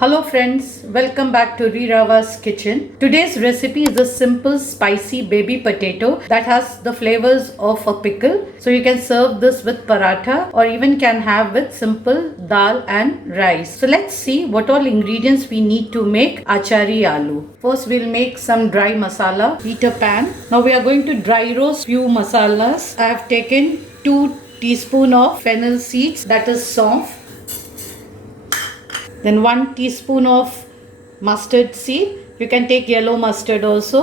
Hello friends, welcome back to Rava's kitchen. Today's recipe is a simple spicy baby potato that has the flavors of a pickle. So you can serve this with paratha or even can have with simple dal and rice. So let's see what all ingredients we need to make achari aloo. First we'll make some dry masala. Heat a pan. Now we are going to dry roast few masalas. I have taken 2 teaspoon of fennel seeds, that is saunf. Then 1 teaspoon of mustard seed. You can take yellow mustard also.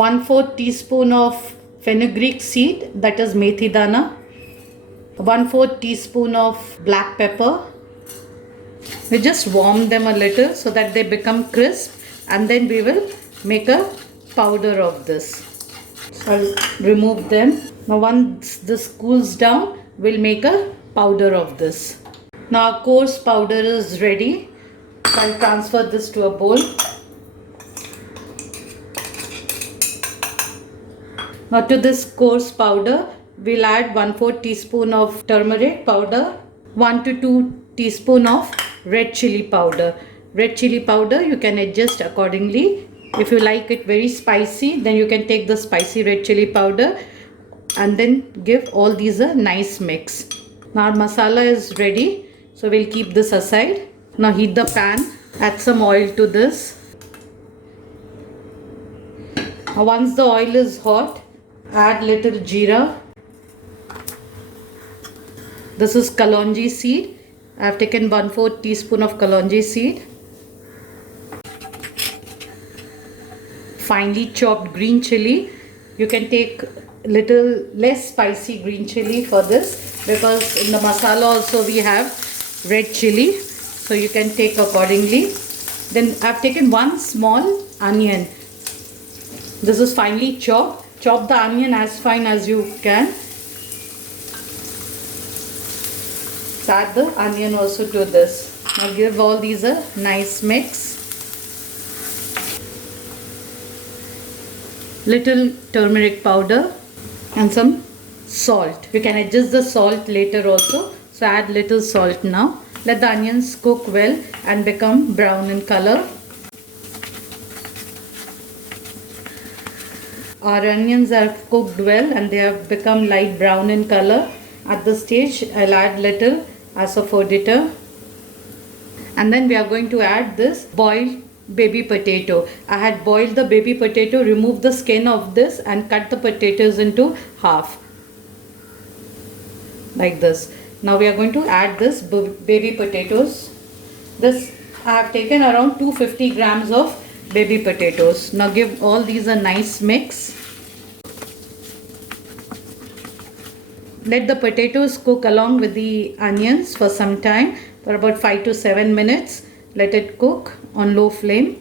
1/4 teaspoon of fenugreek seed, that is methi dana. 1/4 teaspoon of black pepper. We just warm them a little so that they become crisp, and then we will make a powder of this. So I'll remove them. Now once this cools down, we'll make a powder of this. Now our coarse powder is ready. So I'll transfer this to a bowl. Now to this coarse powder, we'll add 1/4 teaspoon of turmeric powder, 1 to 2 teaspoon of red chili powder. Red chili powder you can adjust accordingly. If you like it very spicy, then you can take the spicy red chili powder and then give all these a nice mix. Now our masala is ready. So we'll keep this aside. Now heat the pan, add some oil to this. Now once the oil is hot, add little jeera. This is kalonji seed. I have taken 1/4 teaspoon of kalonji seed. Finely chopped green chili. You can take little less spicy green chili for this, because in the masala also we have red chili, so you can take accordingly. Then I've taken 1 small onion. This is finely chopped. Chop the onion as fine as you can. Add the onion also to this. Now give all these a nice mix. Little turmeric powder and some salt. You can adjust the salt later also. So add little salt now. Let the onions cook well and become brown in color. Our onions are cooked well and they have become light brown in color. At this stage, I'll add little asafoetida. And then we are going to add this boiled baby potato. I had boiled the baby potato, removed the skin of this and cut the potatoes into half. Like this. Now we are going to add this baby potatoes. This I have taken around 250 grams of baby potatoes. Now give all these a nice mix. Let the potatoes cook along with the onions for some time, for about 5 to 7 minutes. Let it cook on low flame.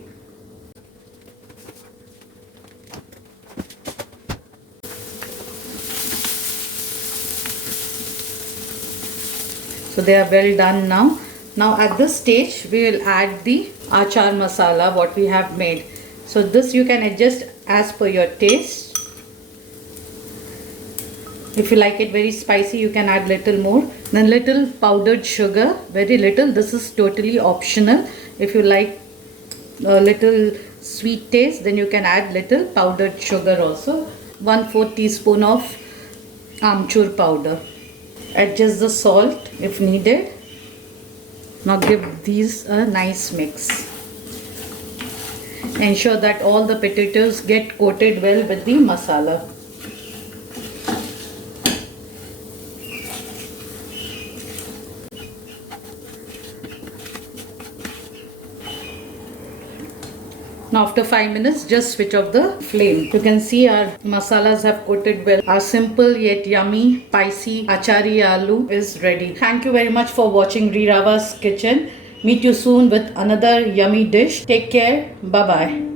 So they are well done now. Now at this stage we will add the achar masala what we have made. So this you can adjust as per your taste. If you like it very spicy, you can add little more. Then little powdered sugar, very little. This is totally optional. If you like a little sweet taste, then you can add little powdered sugar also. 1/4 teaspoon of amchur powder. Adjust the salt if needed. Now give these a nice mix. Ensure that all the potatoes get coated well with the masala. Now after 5 minutes, just switch off the flame. You can see our masalas have coated well. Our simple yet yummy spicy achari aloo is ready. Thank you very much for watching Rava's kitchen. Meet you soon with another yummy dish. Take care. Bye bye.